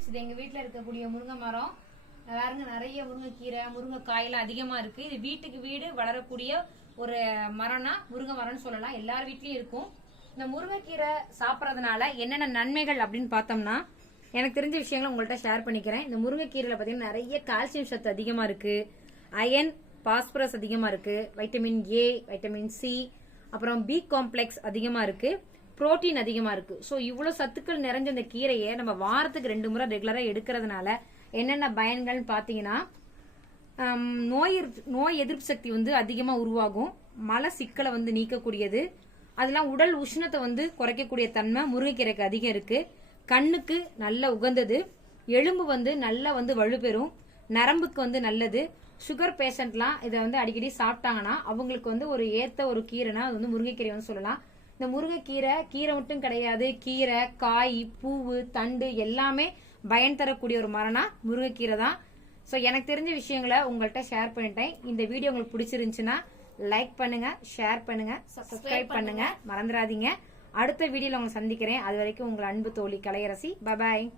Friends, இது எங்க வீட்ல இருக்கக்கூடிய முருங்கை மரம். பாருங்க, நிறைய முருங்கைக்கீரை முருங்கைக்காயெல்லாம் அதிகமா இருக்கு. இது வீட்டுக்கு வீடு வளரக்கூடிய ஒரு மரம்னா முருங்கை மரம்னு சொல்லலாம். எல்லார் வீட்லயும் இருக்கும். இந்த முருங்கைக்கீரை சாப்பிட்றதுனால என்னென்ன நன்மைகள் அப்படின்னு பார்த்தோம்னா, எனக்கு தெரிஞ்ச விஷயங்களை உங்கள்கிட்ட ஷேர் பண்ணிக்கிறேன். இந்த முருங்கைக்கீரையில பார்த்தீங்கன்னா நிறைய கால்சியம் சத்து அதிகமா இருக்கு, அயன் பாஸ்பரஸ் அதிகமா இருக்கு, வைட்டமின் ஏ, வைட்டமின் சி, அப்புறம் பி காம்ப்ளெக்ஸ் அதிகமா இருக்கு, புரோட்டீன் அதிகமா இருக்கு. ஸோ இவ்வளவு சத்துக்கள் நிறைஞ்ச இந்த கீரையை நம்ம வாரத்துக்கு 2 முறை ரெகுலரா எடுக்கிறதுனால என்னென்ன பயன்கள்னு பார்த்தீங்கன்னா, நோய் எதிர்ப்பு சக்தி வந்து அதிகமா உருவாகும், மல சிக்கலை வந்து நீக்கக்கூடியது, அதெல்லாம் உடல் உஷ்ணத்தை வந்து குறைக்கக்கூடிய தன்மை முருங்கைக்கீரைக்கு அதிகம் இருக்கு, கண்ணுக்கு நல்ல உகந்தது, எலும்பு வந்து நல்லா வந்து வலுப்பெறும், நரம்புக்கு வந்து நல்லது. சுகர் பேஷண்ட்லாம் இதை வந்து அடிக்கடி சாப்பிட்டாங்கன்னா அவங்களுக்கு வந்து ஒரு ஏத்த ஒரு கீரைனா அது வந்து முருங்கைக்கீரை வந்து சொல்லலாம். இந்த முருங்கைக்கீரை மட்டும் கிடையாது, கீரை, காய், பூவு, தண்டு எல்லாமே பயன் தரக்கூடிய ஒரு மரம்னா முருங்கைக்கீரை தான். ஸோ எனக்கு தெரிஞ்ச விஷயங்களை உங்கள்கிட்ட ஷேர் பண்ணிட்டேன். இந்த வீடியோ உங்களுக்கு பிடிச்சிருந்துச்சுன்னா லைக் பண்ணுங்க, ஷேர் பண்ணுங்க, சப்ஸ்கிரைப் பண்ணுங்க, மறந்துடாதீங்க. அடுத்த வீடியோல உங்களை சந்திக்கிறேன். அது வரைக்கும் உங்கள் அன்பு தோழி கலையரசி. பாய்.